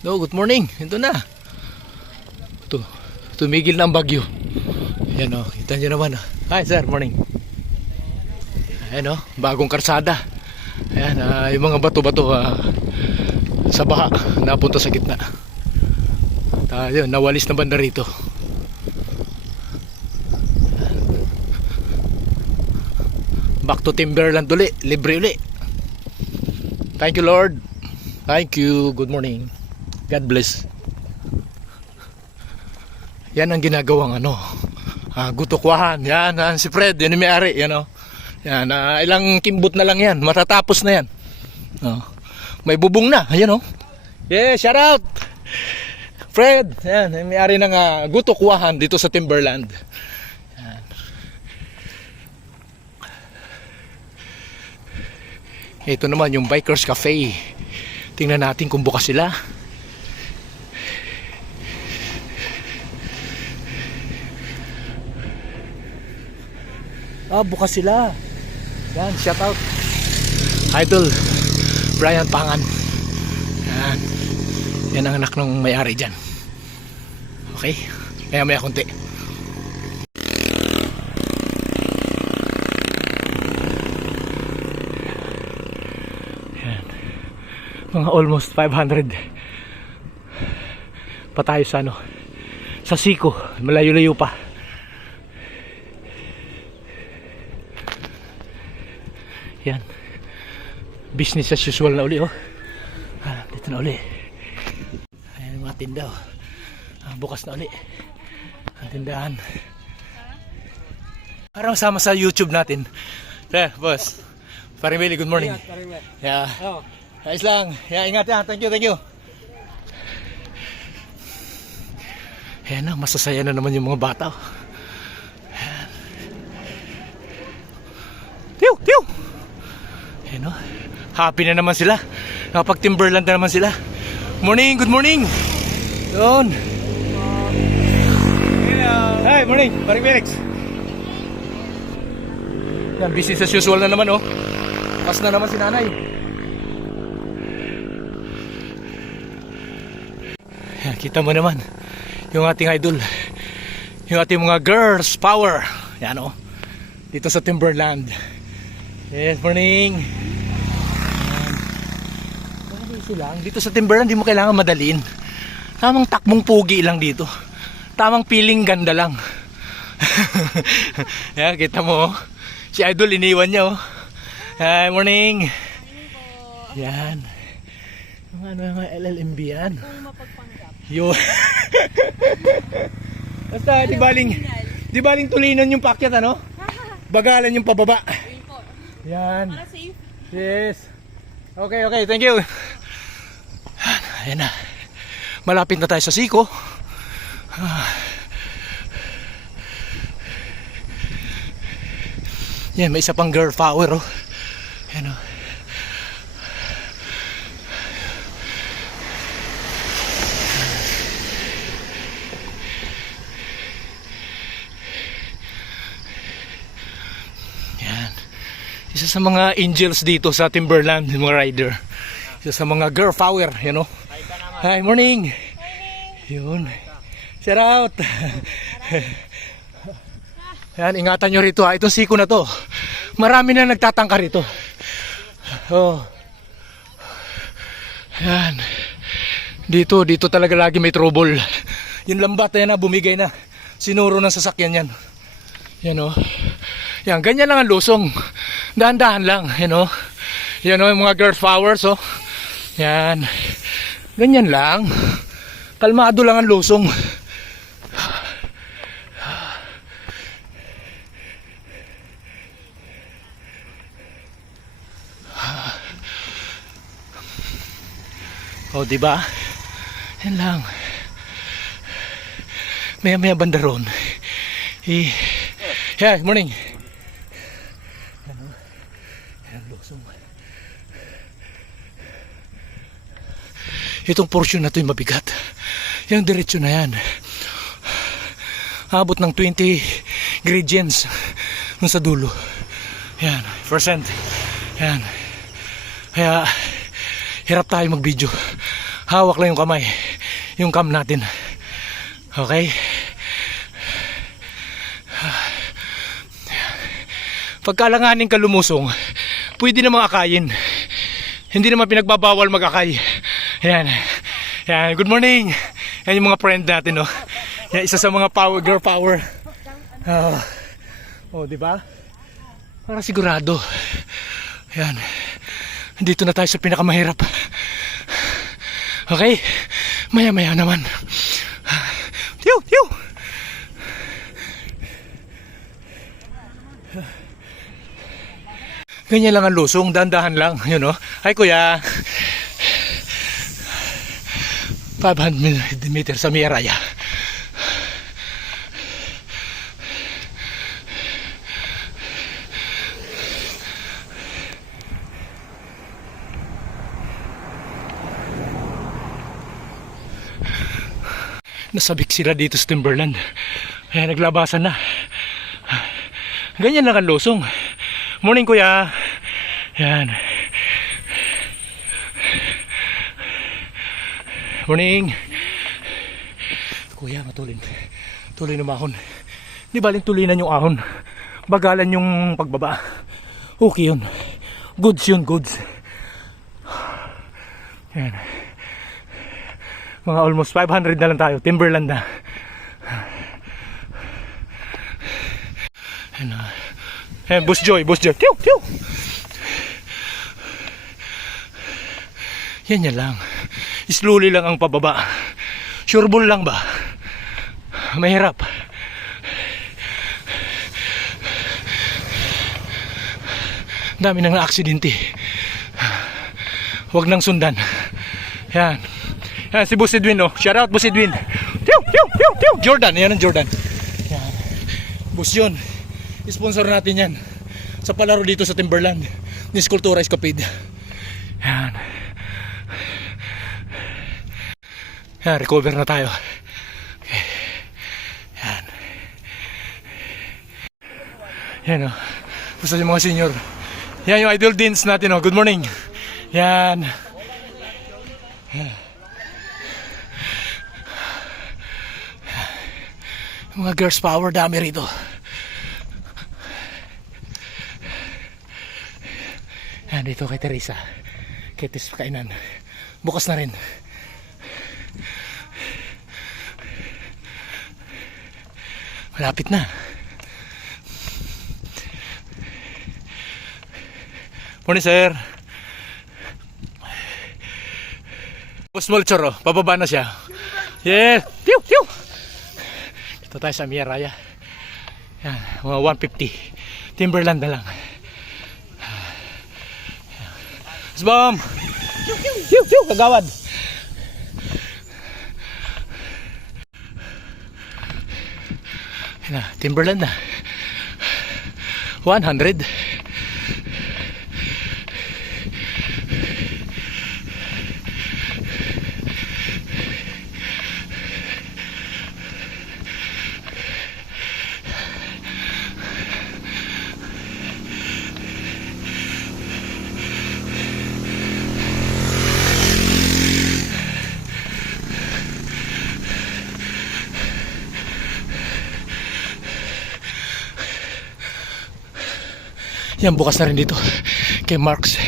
No, good morning. Ito na. Tumigil na ang bagyo. Yan o, kita nyo naman. Hi sir, morning. Ayan o, bagong karsada. Ayan, yung mga bato-bato sa baha, napunta sa gitna. Tayo, nawalis na banda rito. Back to Timberland uli, libre uli. Thank you Lord. Thank you, good morning. God bless. Yan ang ginagawang gutukwahan. Yan, si Fred, yan yung may-ari, yan o. Yan, ilang kimbot na lang yan, matatapos na yan. May bubong na, ayan o. Yeah, shout out Fred, yan, yung may-ari ng gutukwahan dito sa Timberland. Yan. Ito naman yung Bikers Cafe. Tingnan natin kung bukas sila. Bukas sila. Yan, shout out Idol Brian Pangan. Yan. Yan ang anak ng may-ari dyan. Okay, maya konti. Yan. Mga almost 500 pa tayo sa sa Siko. Malayo-layo pa. Yan, business as usual na uli dito na uli. Ayan mga tinda bukas na uli ang tindahan. Parang sama sa YouTube natin. Boss Paring Willie, good morning. Yeah, ayos lang. Yeah, ingat yan, thank you. Ayan masasaya na naman yung mga bata. Tiyo! Ayan happy na naman sila. Kapag Timberland na naman sila. Morning, good morning. Doon. Hi, morning, Paring Felix. Yan, business as usual na naman Pas na naman si nanay. Yan, kita mo naman yung ating idol, yung ating mga girls power. Yan dito sa Timberland. Yes, morning. Lang. Dito sa Timberland, hindi mo kailangan madalin. Tamang takbong pugi lang dito. Tamang feeling ganda lang. Yan, kita mo. Si Idol, iniwan niya Hi, morning. Yan. Yung mga LLMB yan. Yun. Basta, di baling tulinan yung pakyat, Bagalan yung pababa. Yan. Yes. Okay, thank you. Ayan na. Malapit na tayo sa Siko. Yan, may isa pang girl power Ayan Yan. Isa sa mga angels dito sa Timberland, mga rider. Isa sa mga girl power, Hi, morning. Yun. Shout out. Yan, ingatan nyo rito Itong Siko na to. Marami na nagtatangka rito. Yan. Dito talaga lagi may trouble. Yung lambat na yan bumigay na. Sinuro ng sasakyan yan. Yan Yan, ganyan lang ang lusong. Dahan-dahan lang, Yan yung mga girl powers, Yan. Ganyan lang. Kalmado lang ang lusong. Diba? Yan lang. Maya banda ron. Yeah, morning. Yan lusong. Itong portion na to yung mabigat. Yung diretsyo na yan. Abot ng 20 gradients sa dulo. Yan, percent. Yan. Kaya hirap tayo mag-video Hawak lang yung kamay. Yung cam natin. Okay? Pagkalanganin ka lumusong, pwede namang akayin. Hindi naman pinagbabawal mag-akay. Yan. Yan. Good morning. Yan yung mga friend natin, no. Yan, isa sa mga power, girl power. Di ba? Para sigurado. Yan. Dito na tayo sa pinakamahirap. Okay? Maya-maya naman. Tiyo, tiyo. Ganyan lang ang lusong, dahan-dahan lang, yun know? Ay kuya, 500 meters sa Miraya. Nasabik sila dito sa Timberland. Kaya naglabasan na. Ganyan lang ang lusong. Morning kuya. Yan. Morning. Kuya, matulin. Tuloy umahon. Di baling tulinan yung ahon. Bagalan yung pagbaba. Okay yun. Goods yun, goods. Yan. Mga almost 500 na lang tayo. Timberland na. Yan na. Ayan, Boss Joy, Boss Joy. Tiyo, tiyo. Yan lang. Slowly lang ang pababa. Sureball lang ba? Mahirap. Dami nang na-aksidente. Huwag nang sundan. Yan. Yan si Boss Edwin, oh. Shout out, Boss Edwin. Tiyo, tiyo, tiyo, tiyo. Jordan, yan ang Jordan. Yan. Boss yun. Sponsor natin yan sa palaro dito sa Timberland ni Skulptura Escapade. Yan. Yan, recover na tayo. Okay. Yan. Yan o. Basta yung mga senior. Yan yung idol dance natin o. Good morning. Yan. Mga girls power dami rito. Yan, dito kay Teresa. Kay Tis Kainan. Bukas na rin. Malapit na. Morning, sir. Boss Mulcher, oh. Pababa na siya. Yes. Piu, piu. Dito tayo sa Miraya. Yan, mga 150. Timberland na lang. Bam! Piu, piu, kagawad. Yan na, Timberland na. 100. Yan, bukas na rin dito kay Marks.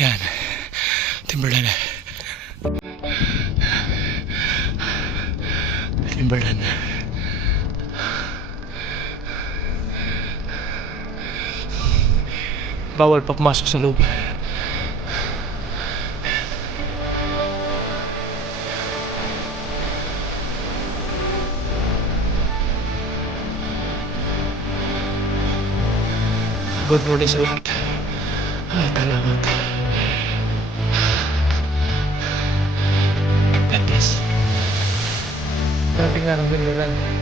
Yan, Timberland. Timberland. Bawal pa pumasok sa loob. Good morning sa lahat. Ay, salamat. God bless. Dating nga ng Timberland.